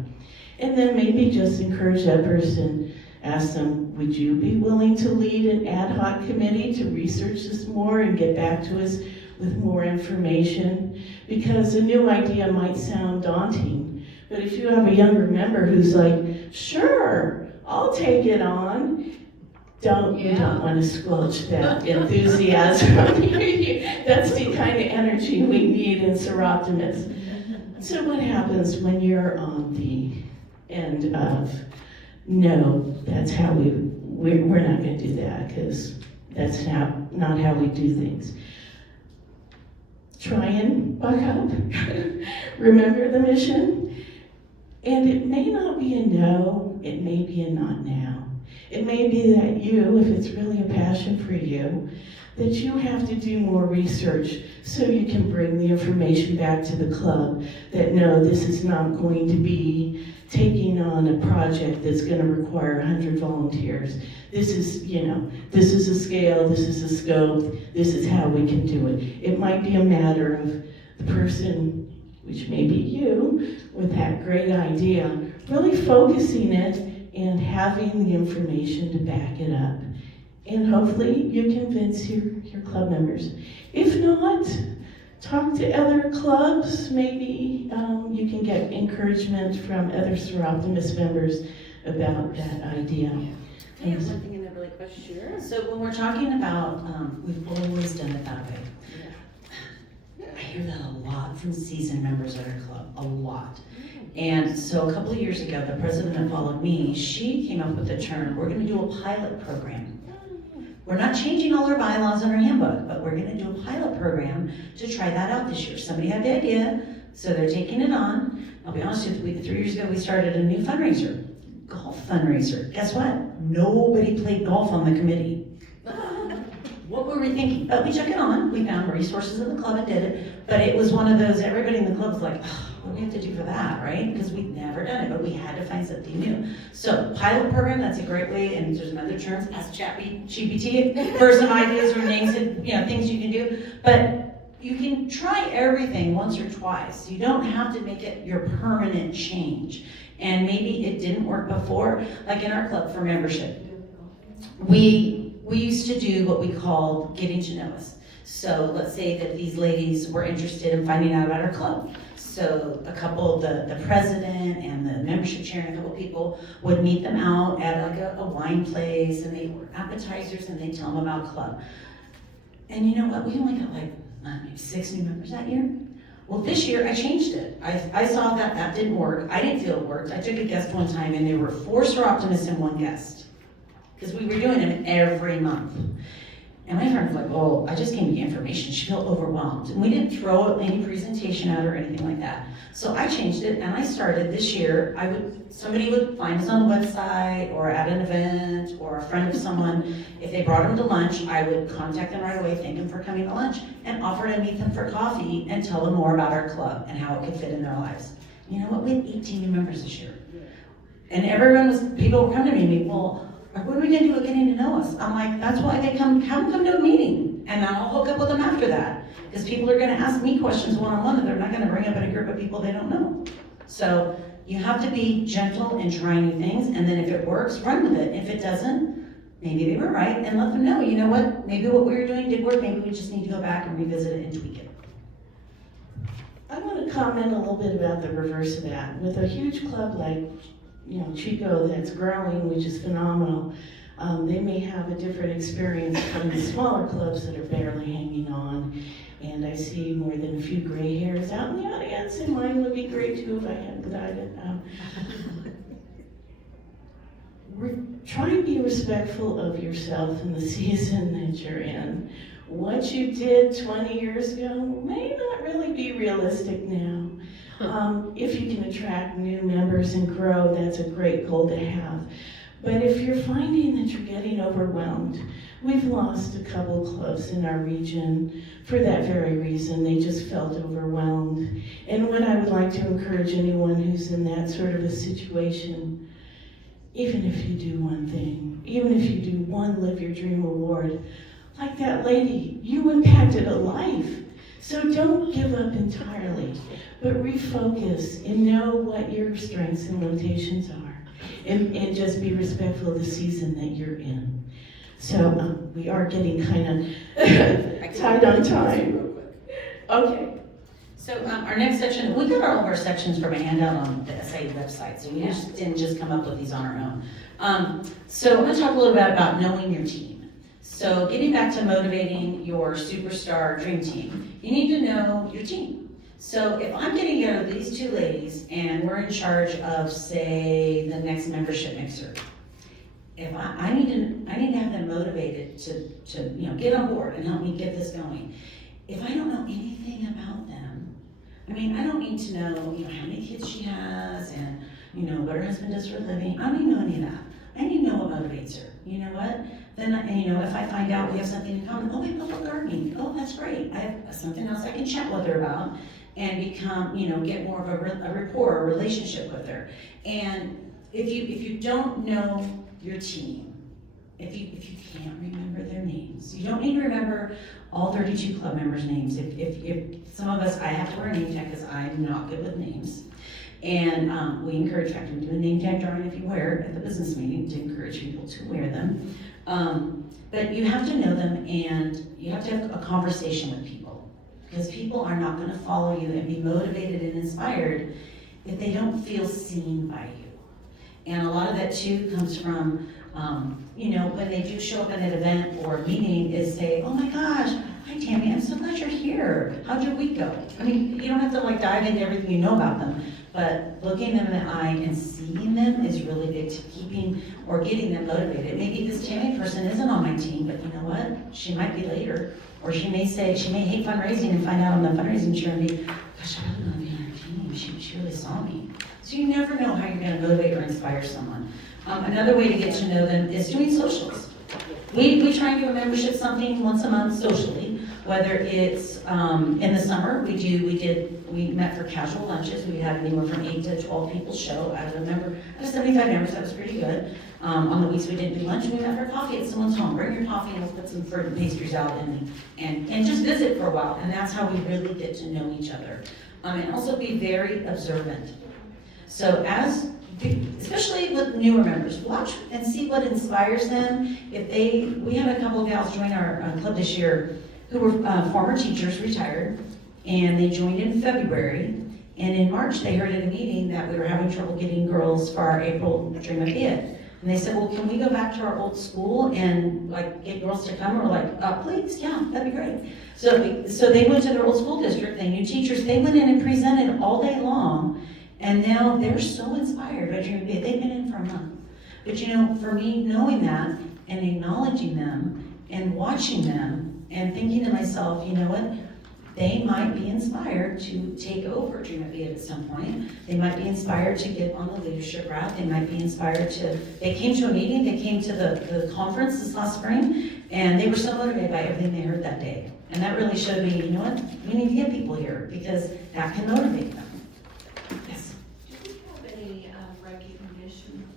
And then maybe just encourage that person, ask them, would you be willing to lead an ad hoc committee to research this more and get back to us with more information? Because a new idea might sound daunting, but if you have a younger member who's like, sure, I'll take it on, you don't want to squelch that enthusiasm. That's the kind of energy we need in Soroptimist. So what happens when you're on the end of, no, that's how we're not going to do that, because that's not how we do things. try and buck up, remember the mission, and it may not be a no, it may be a not now. It may be that you, if it's really a passion for you, that you have to do more research so you can bring the information back to the club that no, this is not going to be taking on a project that's going to require 100 volunteers. This is, this is a scale, this is a scope, this is how we can do it. It might be a matter of the person, which may be you, with that great idea, really focusing it and having the information to back it up. And hopefully you convince your club members. If not, talk to other clubs. Maybe you can get encouragement from other Soroptimist members about that idea. Can I have one thing in there really quick? Sure. So when we're talking about, we've always done it that way. I hear that a lot from seasoned members at our club, a lot. And so a couple of years ago, the president that followed me, she came up with the term, we're gonna do a pilot program. We're not changing all our bylaws in our handbook, but we're gonna do a pilot program to try that out this year. Somebody had the idea, so they're taking it on. I'll be honest with you, 3 years ago, we started a new fundraiser, golf fundraiser. Guess what? Nobody played golf on the committee. What were we thinking? But we took it on. We found resources in the club and did it. But it was one of those, everybody in the club was like, oh, what do we have to do for that, right? Because we'd never done it, but we had to find something new. So pilot program, that's a great way, and there's some other terms, ask GPT for some ideas or names and things you can do. But you can try everything once or twice. You don't have to make it your permanent change. And maybe it didn't work before, like in our club for membership. We used to do what we called getting to know us. So let's say that these ladies were interested in finding out about our club. So a couple, the president and the membership chair and a couple people would meet them out at like a wine place, and they were appetizers, and they tell them about club. And you know what? We only got like maybe 6 new members that year. Well, this year I changed it. I saw that didn't work. I didn't feel it worked. I took a guest one time, and there were 4 Soroptimists and 1 guest. Because we were doing them every month. And my friend was like, oh, I just came to get information. She felt overwhelmed. And we didn't throw any presentation out or anything like that. So I changed it, and I started this year. Somebody would find us on the website or at an event or a friend of someone. If they brought them to lunch, I would contact them right away, thank them for coming to lunch, and offer to meet them for coffee and tell them more about our club and how it could fit in their lives. You know what? We had 18 new members this year. And people would come to me and be, well, what are we gonna do with getting to know us? I'm like, that's why they have them come to a meeting, and then I'll hook up with them after that. Because people are gonna ask me questions one-on-one that they're not gonna bring up in a group of people they don't know. So you have to be gentle and try new things, and then if it works, run with it. If it doesn't, maybe they were right, and let them know, you know what, maybe what we were doing did work, maybe we just need to go back and revisit it and tweak it. I want to comment a little bit about the reverse of that. With a huge club like Chico that's growing, which is phenomenal, they may have a different experience from the smaller clubs that are barely hanging on. And I see more than a few gray hairs out in the audience, and mine would be gray too if I hadn't decided. Try and be respectful of yourself and the season that you're in. What you did 20 years ago may not really be realistic now. If you can attract new members and grow, that's a great goal to have. But if you're finding that you're getting overwhelmed, we've lost a couple clubs in our region for that very reason. They just felt overwhelmed. And what I would like to encourage anyone who's in that sort of a situation, even if you do one thing, even if you do one Live Your Dream Award, like that lady, you impacted a life. So don't give up entirely, but refocus and know what your strengths and limitations are. And just be respectful of the season that you're in. So we are getting kind of tight on time. Okay. So our next section, we got all of our sections from a handout on the SIE website, so we didn't just come up with these on our own. So I'm going to talk a little bit about knowing your team. So getting back to motivating your superstar dream team, you need to know your team. So if I'm getting together with these 2 ladies and we're in charge of, say, the next membership mixer, if I need to have them motivated to get on board and help me get this going. if I don't know anything about them, I mean, I don't need to know, how many kids she has and, what her husband does for a living. I don't need to know any of that. I need to know what motivates her. You know what? Then, if I find out we have something in common, oh, we love gardening. Oh, that's great. I have something else I can chat with her about and become, get more of a rapport, a relationship with her. And if you don't know your team, if you can't remember their names, you don't need to remember all 32 club members' names. If some of us, I have to wear a name tag because I'm not good with names. And we encourage, in fact, we do a name tag drawing if you wear it at the business meeting to encourage people to wear them. But you have to know them and you have to have a conversation with people because people are not going to follow you and be motivated and inspired if they don't feel seen by you. And a lot of that too comes from, when they do show up at an event or a meeting is say, oh my gosh, hi Tammy, I'm so glad you're here. How'd your week go? I mean, you don't have to dive into everything you know about them, but looking them in the eye and seeing them is really big to keeping or getting them motivated. Maybe this Tammy person isn't on my team, but you know what? She might be later. Or she may hate fundraising and find out on the fundraising chair and be, gosh, I really want to be on her team. She really saw me. So you never know how you're going to motivate or inspire someone. Another way to get to know them is doing socials. We try and do a membership something once a month socially, whether it's in the summer, we met for casual lunches. We had anywhere from 8 to 12 people show. Out of 75 members, that was pretty good. On the weeks we didn't do lunch, we met for coffee at someone's home. Bring your coffee and we'll put some fruit and pastries out and just visit for a while. And that's how we really get to know each other. And also be very observant. So especially with newer members, watch and see what inspires them. We had a couple of gals join our club this year who were former teachers, retired, and they joined in February. And in March, they heard at a meeting that we were having trouble getting girls for our April Dream of It. And they said, well, can we go back to our old school and get girls to come? We're like, please, yeah, that'd be great. So they went to their old school district, they knew teachers, they went in and presented all day long. And now they're so inspired by Dream of It. They've been in for a month. But for me, knowing that and acknowledging them and watching them and thinking to myself, you know what? They might be inspired to take over Dream of It at some point. They might be inspired to get on the leadership route. They might be inspired they came to a meeting, they came to the conference this last spring, and they were so motivated by everything they heard that day. And that really showed me, you know what? We need to get people here because that can motivate them. Yes. Do we have any recognition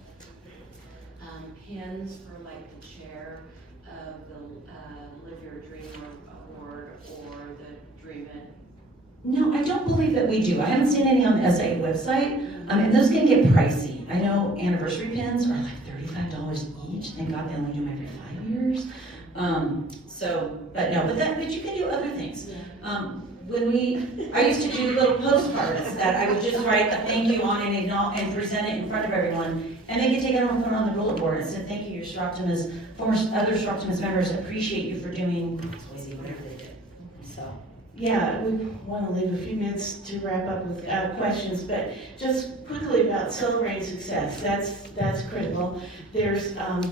pins for the chair of the Live Your Dream Award or the Dream It? No, I don't believe that we do. I haven't seen any on the SIA website, and those can get pricey. I know anniversary pins are $35 each. Thank God they only do them every 5 years. But you can do other things. I used to do little postcards that I would just write a thank you on and present it in front of everyone. And they could take it home and put it on the bulletin board and said, thank you, your Soroptimist, other Soroptimist members appreciate you for doing whatever they did. So. Yeah, we want to leave a few minutes to wrap up with questions, but just quickly about celebrating success. That's critical. There's, go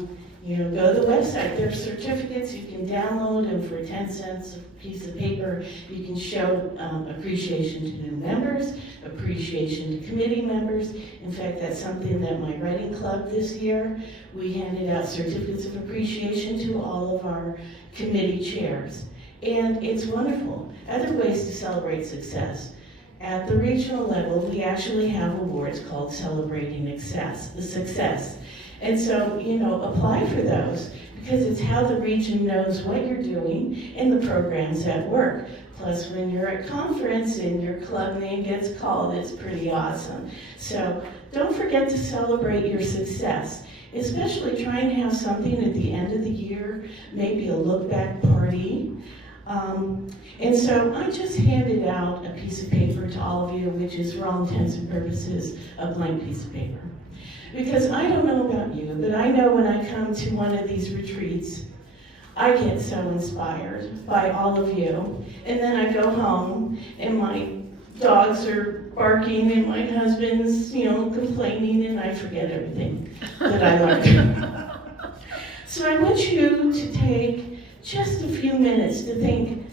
to the website. There's certificates you can download, and for 10 cents a piece of paper, you can show appreciation to new members, appreciation to committee members. In fact, that's something that my writing club this year, we handed out certificates of appreciation to all of our committee chairs. And it's wonderful. Other ways to celebrate success. At the regional level, we actually have awards called Celebrating the Success. And so, apply for those because it's how the region knows what you're doing and the programs that work. Plus, when you're at conference and your club name gets called, it's pretty awesome. So don't forget to celebrate your success, especially trying to have something at the end of the year, maybe a look back party. And so I just handed out a piece of paper to all of you, which is for all intents and purposes a blank piece of paper. Because I don't know about you, but I know when I come to one of these retreats, I get so inspired by all of you. And then I go home and my dogs are barking and my husband's, complaining, and I forget everything that I learned. So I want you to take just a few minutes to think,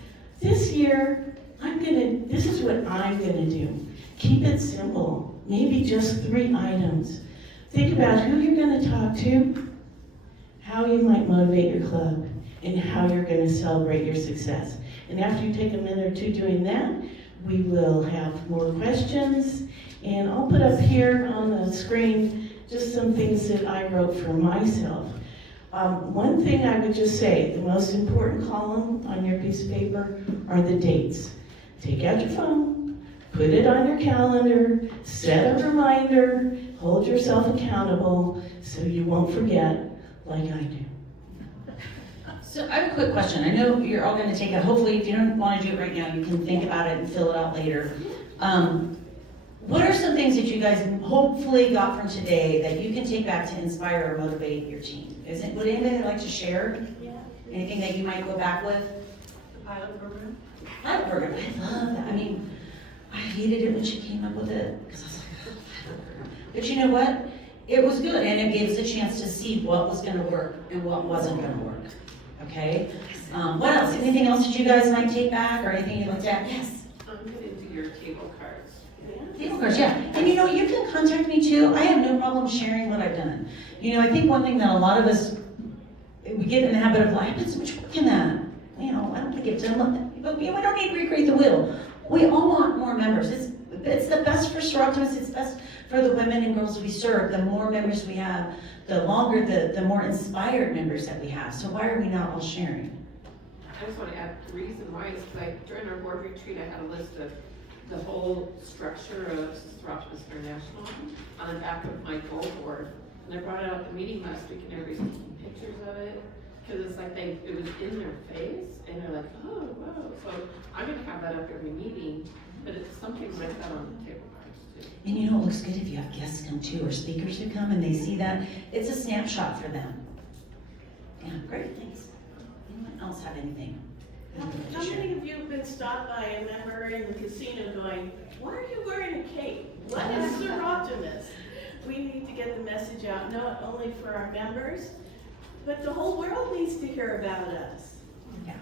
This year, this is what I'm gonna do. Keep it simple, maybe just 3 items. Think about who you're gonna talk to, how you might motivate your club, and how you're gonna celebrate your success. And after you take a minute or 2 doing that, we will have more questions. And I'll put up here on the screen just some things that I wrote for myself. One thing I would just say, the most important column on your piece of paper are the dates. Take out your phone, put it on your calendar, set a reminder, hold yourself accountable so you won't forget like I do. So I have a quick question. I know you're all gonna take it, hopefully if you don't wanna do it right now, you can think about it and fill it out later. What are some things that you guys hopefully got from today that you can take back to inspire or motivate your team? Would anybody like to share? Anything that you might go back with? The pilot program? Pilot program, I love that. I mean, I hated it when she came up with it, because I was like, "Ugh." But you know what? It was good, and it gave us a chance to see what was gonna work and what wasn't gonna work, okay? What else? Anything else that you guys might take back, or anything you'd like to add? Yes? I'm gonna do your table cards. Table cards, yeah. And you know, you can contact me too. I have no problem sharing what I've done. You know, I think one thing that a lot of us, we get in the habit of, like, I put so much work in that. You know, I don't think it's done. But we don't need to recreate the wheel. We all want more members. It's the best for Soroptimist. It's best for the women and girls we serve. The more members we have, the longer, the more inspired members that we have. So why are we not all sharing? I just want to add, the reason why is like during our board retreat, I had a list of the whole structure of Soroptimist International on the back of my goal board. And I brought it out at the meeting last week and everybody's taking pictures of it. Because it's like it was in their face and they're like, oh, wow. So I'm gonna have that up every meeting, but it's something like that on the table cards too. And you know, it looks good if you have guests come too, or speakers who come and they see that. It's a snapshot for them. Yeah, great, thanks. Anyone else have anything? How many of you have been stopped by a member in the casino going, why are you wearing a cape? What is Soroptimist? We need to get the message out, not only for our members, but the whole world needs to hear about us. Yeah.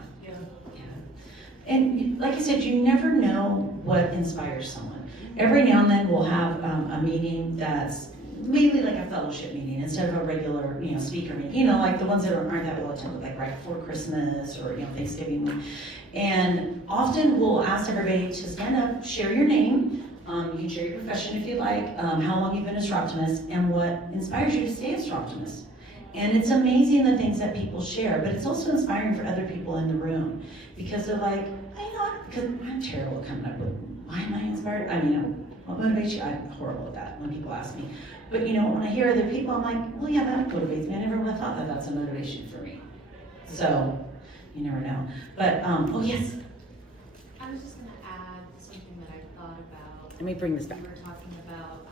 And like I said, you never know what inspires someone. Every now and then we'll have a meeting that's mainly like a fellowship meeting instead of a regular, speaker meeting. Like the ones that aren't that well attended, like right before Christmas or Thanksgiving. And often we'll ask everybody to stand up, share your name. You can share your profession if you like, how long you've been a Soroptimist, and what inspires you to stay a Soroptimist. And it's amazing the things that people share, but it's also inspiring for other people in the room because they're like, because I'm terrible at coming up with, why am I inspired? What motivates you? I'm horrible at that when people ask me. But when I hear other people, I'm like, well, yeah, that motivates me. I never would have thought that that's a motivation for me. So, you never know. But, oh yes. I was just gonna add something that I thought about. Let me bring this back. We were talking about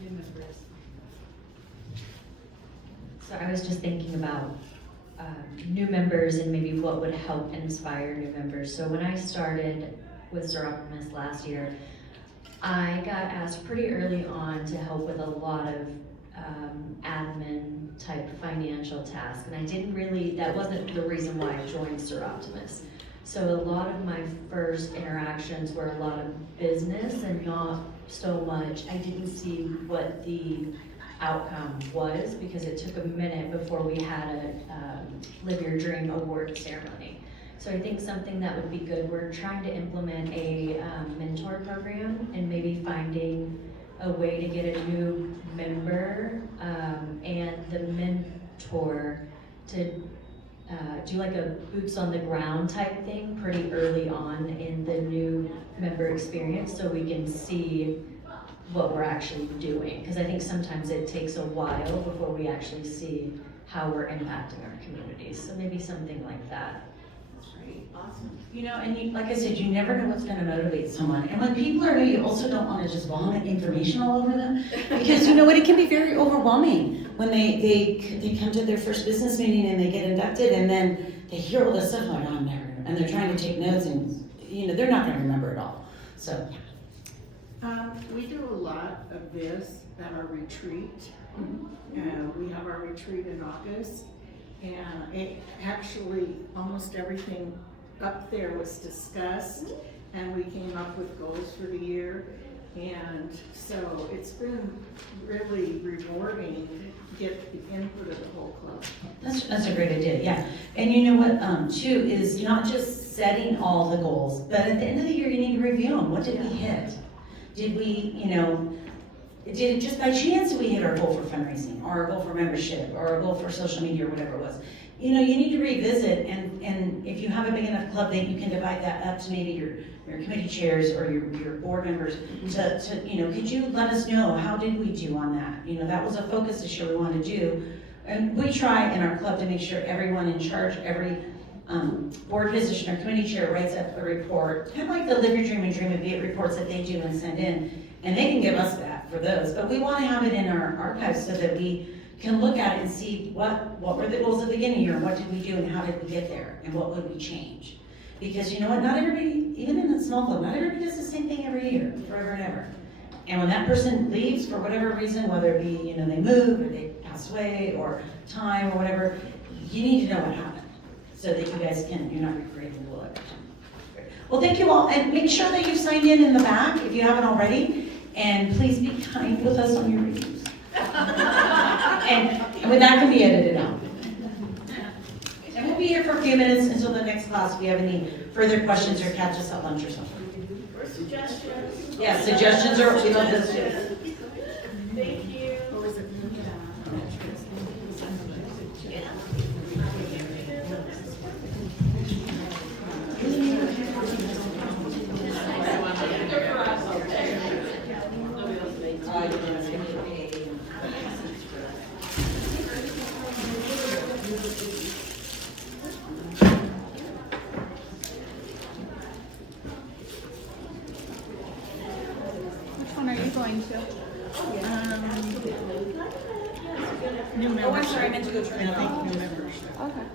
new members. So I was just thinking about new members and maybe what would help inspire new members. So when I started with Soroptimist last year, I got asked pretty early on to help with a lot of admin type financial tasks, and that wasn't the reason why I joined Soroptimist. So a lot of my first interactions were a lot of business and not so much, I didn't see what the outcome was because it took a minute before we had a Live Your Dream award ceremony. So I think something that would be good, we're trying to implement a mentor program and maybe finding a way to get a new member and the mentor to do like a boots on the ground type thing pretty early on in the new member experience so we can see what we're actually doing. Because I think sometimes it takes a while before we actually see how we're impacting our communities. So maybe something like that. Great, awesome. And like I said, you never know what's going to motivate someone. And when people are new, you also don't want to just vomit information all over them. Because you know what, it can be very overwhelming when they come to their first business meeting and they get inducted and then they hear all this stuff like, oh, I'm never gonna, and they're trying to take notes and they're not going to remember it all. So. We do a lot of this at our retreat. We have our retreat in August, and it actually almost everything up there was discussed, and we came up with goals for the year. And so it's been really rewarding to get the input of the whole club. That's a great idea, yeah. And you know what, too, is not just setting all the goals, but at the end of the year, you need to review them. What did we hit? Did we, did it just by chance we hit our goal for fundraising, or our goal for membership, or our goal for social media, or whatever it was? You need to revisit, and if you have a big enough club, that you can divide that up to maybe your committee chairs or your board members to could you let us know, how did we do on that? That was a focus this year we want to do. And we try in our club to make sure everyone in charge, every board position or committee chair writes up a report, kind of like the Live Your Dream and Dream It Be It reports that they do and send in, and they can give us that for those. But we want to have it in our archives so that we can look at it and see what were the goals at the beginning of the year, what did we do and how did we get there, and what would we change? Because you know what, not everybody, even in a small club, not everybody does the same thing every year, forever and ever. And when that person leaves for whatever reason, whether it be, they move or they pass away or time or whatever, you need to know what happened so that you guys you're not recreating the wheel every time. Well, thank you all, and make sure that you've signed in the back if you haven't already, and please be kind with us on your reviews. and with that can be edited out. And we'll be here for a few minutes until the next class if you have any further questions or catch us at lunch or something. Or suggestions. Yeah, suggestions or this. Thank you. Which one are you going to? New members. I meant to go try I think new members. Okay.